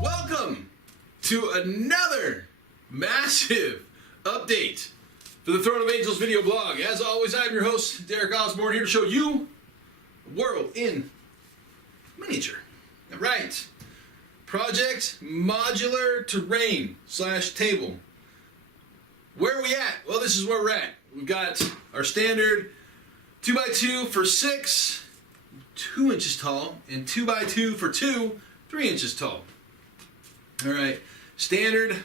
Welcome to another massive update for the Throne of Angels video blog. As always, I'm your host, Derek Osborne, here to show you a world in miniature. All right. Project Modular Terrain / Table. Where are we at? Well, this is where we're at. We've got our standard 2x2 for 6, 2 inches tall, and 2x2 for 2, 3 inches tall. All right, standard.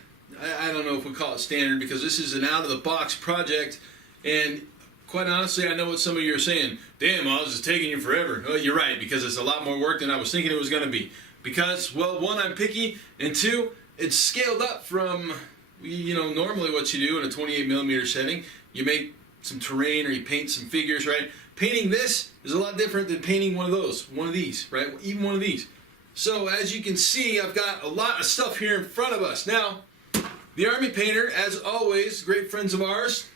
I don't know if we call it standard because this is an out-of-the-box project, and quite honestly, I know what some of you are saying. Damn, Oz, it's taking you forever. Oh, you're right, because it's a lot more work than I was thinking it was going to be. Because, well, one, I'm picky, and two, it's scaled up from, you know, normally what you do in a 28mm setting. You make some terrain or you paint some figures, right? Painting this is a lot different than painting one of these, right? Even one of these. So as you can see, I've got a lot of stuff here in front of us. Now, the Army Painter, as always, great friends of ours,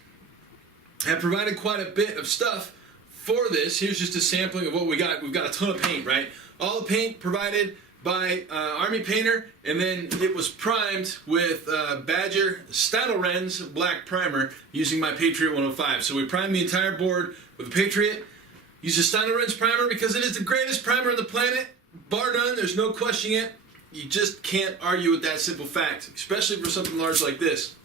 have provided quite a bit of stuff for this. Here's just a sampling of what we got. We've got a ton of paint, right? All the paint provided by Army Painter, and then it was primed with Badger Stynylrens black primer using my Patriot 105. So we primed the entire board with a Patriot. Use a Stynylrens primer because it is the greatest primer on the planet, bar none. There's no questioning it. You just can't argue with that simple fact, especially for something large like this.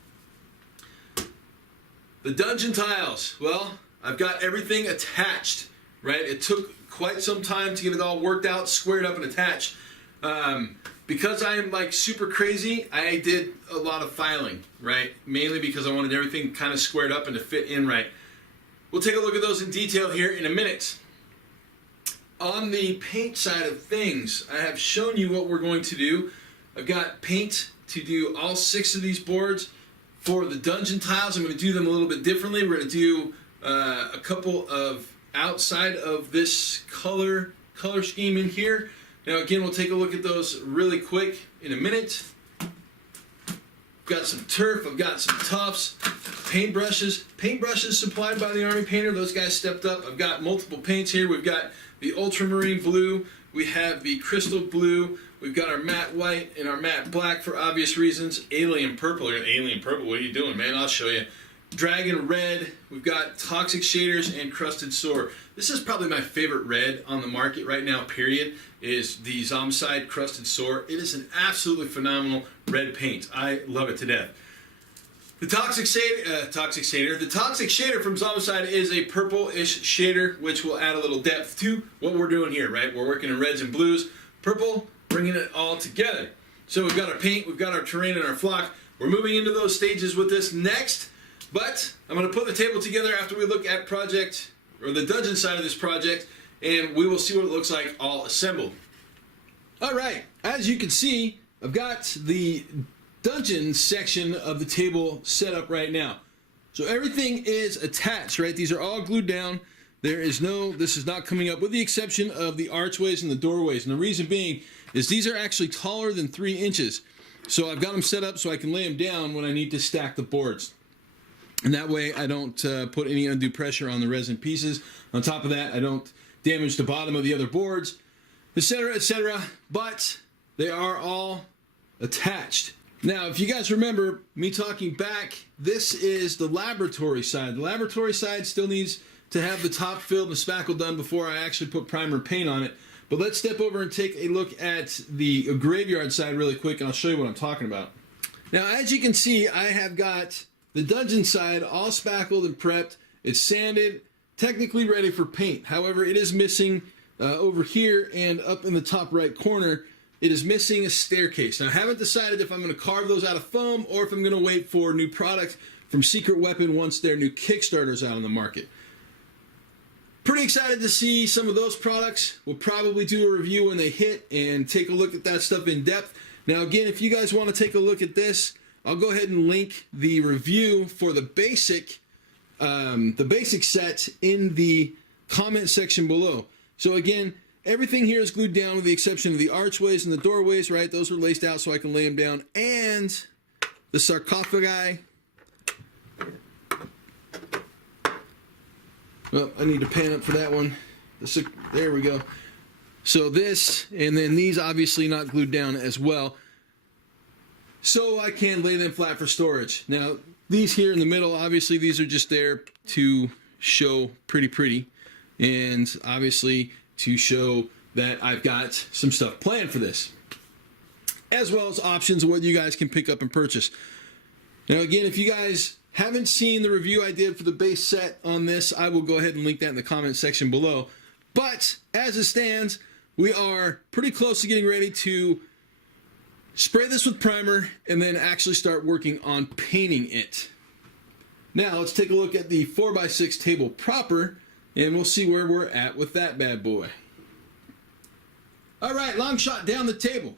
The dungeon tiles. Well, I've got everything attached, right? It took quite some time to get it all worked out, squared up, and attached. Because I am like super crazy, I did a lot of filing, right? Mainly because I wanted everything kind of squared up and to fit in right. We'll take a look at those in detail here in a minute. On the paint side of things, I have shown you what we're going to do. I've got paint to do all 6 of these boards. For the dungeon tiles, I'm going to do them a little bit differently. We're going to do a couple of outside of this color scheme in here. Now again, we'll take a look at those really quick in a minute. I've got some turf, I've got some tufts, paintbrushes. Paintbrushes supplied by the Army Painter, those guys stepped up. I've got multiple paints here. We've got the ultramarine blue, we have the crystal blue, we've got our matte white and our matte black for obvious reasons. Alien purple, what are you doing, man? I'll show you. Dragon red, we've got toxic shaders and crusted soar. This is probably my favorite red on the market right now, period, is the Zombicide crusted soar. It is an absolutely phenomenal red paint. I love it to death. The toxic shader from Zombicide is a purple-ish shader, which will add a little depth to what we're doing here, right? We're working in reds and blues, purple, bringing it all together. So we've got our paint, we've got our terrain and our flock. We're moving into those stages with this next. But I'm going to put the table together after we look at the dungeon side of this project, and we will see what it looks like all assembled. All right, as you can see, I've got the dungeon section of the table set up right now. So everything is attached, right? These are all glued down. This is not coming up with the exception of the archways and the doorways. And the reason being is these are actually taller than 3 inches. So I've got them set up so I can lay them down when I need to stack the boards. And that way I don't put any undue pressure on the resin pieces. On top of that, I don't damage the bottom of the other boards, etc., etc. But they are all attached. Now, if you guys remember me talking back, this is the laboratory side. The laboratory side still needs to have the top filled and spackle done before I actually put primer paint on it. But let's step over and take a look at the graveyard side really quick, and I'll show you what I'm talking about. Now, as you can see, I have got the dungeon side all spackled and prepped. It's sanded, technically ready for paint. However, it is missing over here and up in the top right corner, it is missing a staircase. Now, I haven't decided if I'm going to carve those out of foam or if I'm going to wait for new product from Secret Weapon once their new Kickstarter's out on the market. Pretty excited to see some of those products. We'll probably do a review when they hit and take a look at that stuff in depth. Now, again, if you guys want to take a look at this, I'll go ahead and link the review for the basic set in the comment section below. So again, everything here is glued down with the exception of the archways and the doorways, right? Those were laced out so I can lay them down. And the sarcophagi. Well, I need to pan up for that one. There we go. So this, and then these obviously not glued down as well, so I can lay them flat for storage. Now these here in the middle, obviously these are just there to show pretty, and obviously to show that I've got some stuff planned for this, as well as options of what you guys can pick up and purchase. Now again, if you guys haven't seen the review I did for the base set on this, I will go ahead and link that in the comment section below. But as it stands, we are pretty close to getting ready to spray this with primer and then actually start working on painting it. Now let's take a look at the 4x6 table proper, and we'll see where we're at with that bad boy. Alright, long shot down the table.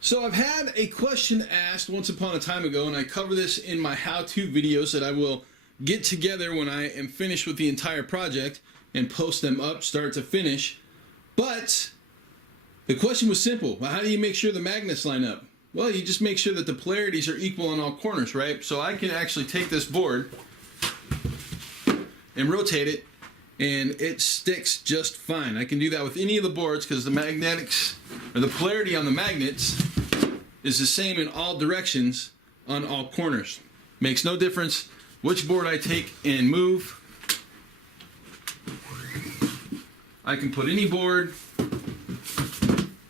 So I've had a question asked once upon a time ago, and I cover this in my how-to videos that I will get together when I am finished with the entire project and post them up start to finish. But the question was simple. Well, how do you make sure the magnets line up? Well, you just make sure that the polarities are equal on all corners, right? So I can actually take this board and rotate it, and it sticks just fine. I can do that with any of the boards because the magnetics, or the polarity on the magnets, is the same in all directions on all corners. Makes no difference which board I take and move. I can put any board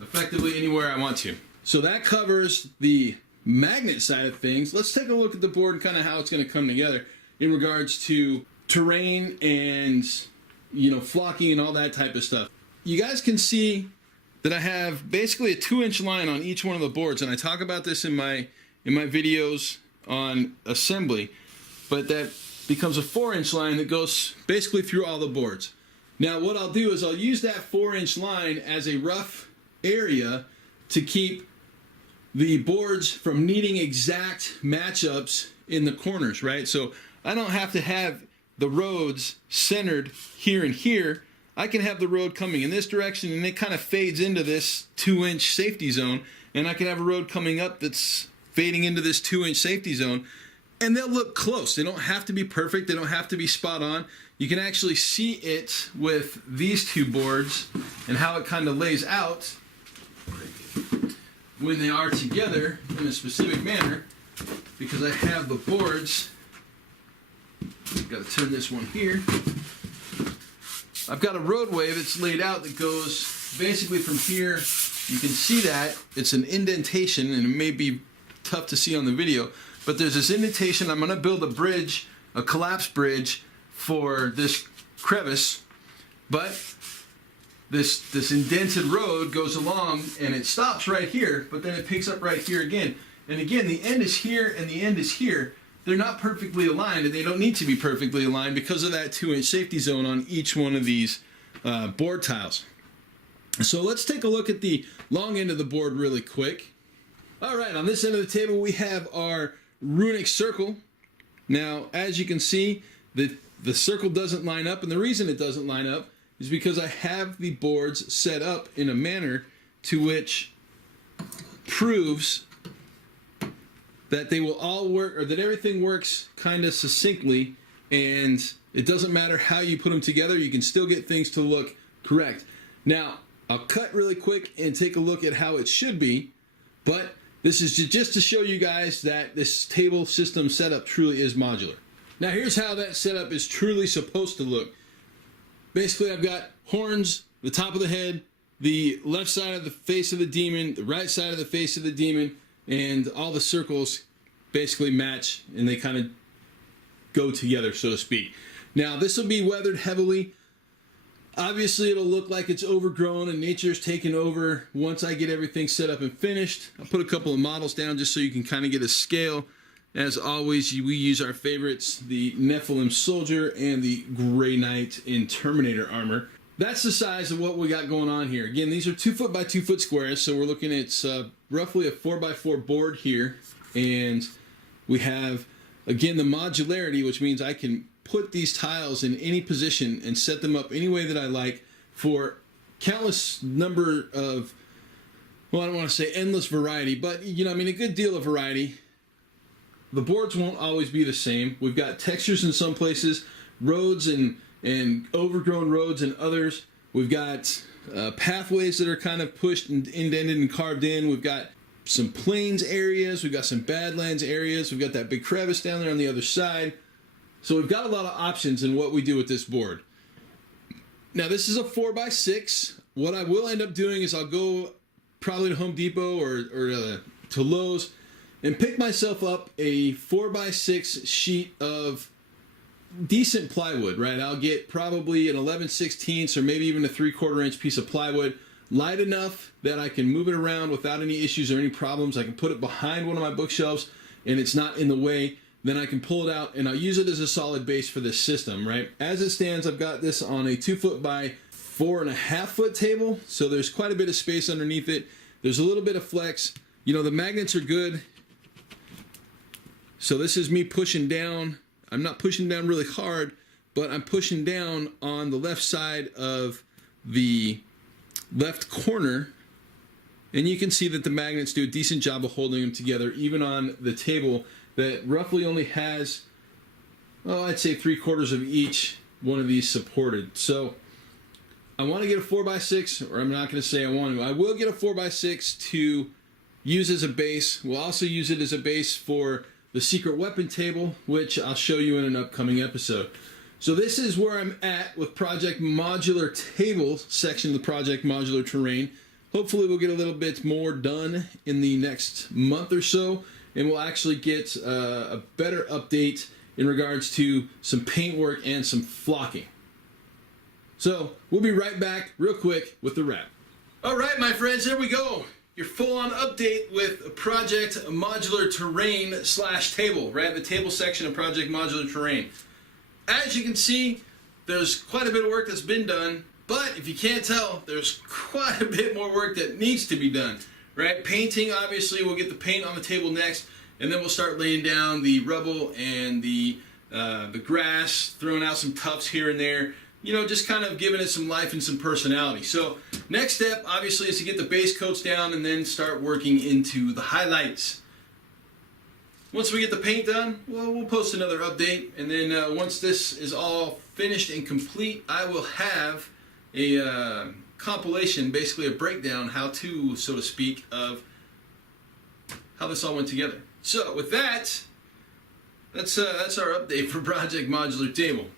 effectively anywhere I want to. So that covers the magnet side of things. Let's take a look at the board and kind of how it's going to come together in regards to terrain and, you know, flocking and all that type of stuff. You guys can see that I have basically a 2-inch line on each one of the boards, and I talk about this in my videos on assembly, but that becomes a 4-inch line that goes basically through all the boards. Now what I'll do is I'll use that 4-inch line as a rough area to keep the boards from needing exact matchups in the corners, right? So I don't have to have the roads centered here and here. I can have the road coming in this direction and it kind of fades into this 2-inch safety zone, and I can have a road coming up that's fading into this 2-inch safety zone, and they'll look close. They don't have to be perfect. They don't have to be spot on. You can actually see it with these two boards and how it kind of lays out when they are together in a specific manner, because I have the boards. I've got to turn this one here. I've got a roadway that's laid out that goes basically from here. You can see that it's an indentation, and it may be tough to see on the video, but there's this indentation. I'm going to build a bridge, a collapse bridge for this crevice, but this indented road goes along and it stops right here, but then it picks up right here again. And again, the end is here and the end is here. They're not perfectly aligned, and they don't need to be perfectly aligned because of that 2-inch safety zone on each one of these board tiles. So let's take a look at the long end of the board really quick. All right, on this end of the table we have our runic circle. Now, as you can see, the circle doesn't line up, and the reason it doesn't line up is because I have the boards set up in a manner to which proves that they will all work, or that everything works kind of succinctly, and it doesn't matter how you put them together, you can still get things to look correct. Now, I'll cut really quick and take a look at how it should be, but this is just to show you guys that this table system setup truly is modular. Now here's how that setup is truly supposed to look. Basically, I've got horns, the top of the head, the left side of the face of the demon, the right side of the face of the demon, and all the circles basically match, and they kind of go together, so to speak. Now, this will be weathered heavily. Obviously, it'll look like it's overgrown and nature's taken over once I get everything set up and finished. I'll put a couple of models down just so you can kind of get a scale. As always, we use our favorites, the Nephilim Soldier and the Grey Knight in Terminator armor. That's the size of what we got going on here. Again, these are 2 foot by 2 foot squares, so we're looking at roughly a 4x4 board here. And we have, again, the modularity, which means I can put these tiles in any position and set them up any way that I like for countless number of, well, I don't want to say endless variety, but, you know, I mean, a good deal of variety. The boards won't always be the same. We've got textures in some places, roads and overgrown roads in others. We've got pathways that are kind of pushed and indented and carved in. We've got some plains areas. We've got some badlands areas. We've got that big crevice down there on the other side. So we've got a lot of options in what we do with this board. Now this is a 4x6. What I will end up doing is I'll go probably to Home Depot or to Lowe's and pick myself up a 4x6 sheet of decent plywood, right? I'll get probably an 11/16 or maybe even a 3/4 inch piece of plywood, light enough that I can move it around without any issues or any problems. I can put it behind one of my bookshelves and it's not in the way. Then I can pull it out and I'll use it as a solid base for this system, right? As it stands, I've got this on a 2 foot by 4.5 foot table, so there's quite a bit of space underneath it. There's a little bit of flex. You know, the magnets are good. So this is me pushing down. I'm not pushing down really hard, but I'm pushing down on the left side of the left corner. And you can see that the magnets do a decent job of holding them together, even on the table that roughly only has, well, I'd say 3/4 of each one of these supported. So I want to get a 4x6, or I'm not going to say I want to. I will get a 4x6 to use as a base. We'll also use it as a base for the Secret Weapon Table, which I'll show you in an upcoming episode. So this is where I'm at with Project Modular Table section of the Project Modular Terrain. Hopefully we'll get a little bit more done in the next month or so, and we'll actually get a better update in regards to some paint work and some flocking. So we'll be right back real quick with the wrap. All right, my friends, here we go. Your full-on update with Project Modular Terrain / table, right? The table section of Project Modular Terrain. As you can see, there's quite a bit of work that's been done, but if you can't tell, there's quite a bit more work that needs to be done, right? Painting, obviously, we'll get the paint on the table next, and then we'll start laying down the rubble and the grass, throwing out some tufts here and there, you know, just kind of giving it some life and some personality. So next step, obviously, is to get the base coats down and then start working into the highlights. Once we get the paint done, well, we'll post another update, and then once this is all finished and complete, I will have a compilation, basically a breakdown, how-to, so to speak, of how this all went together. So with that, that's our update for Project Modular Table.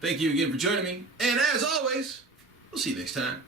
Thank you again for joining me, and as always, we'll see you next time.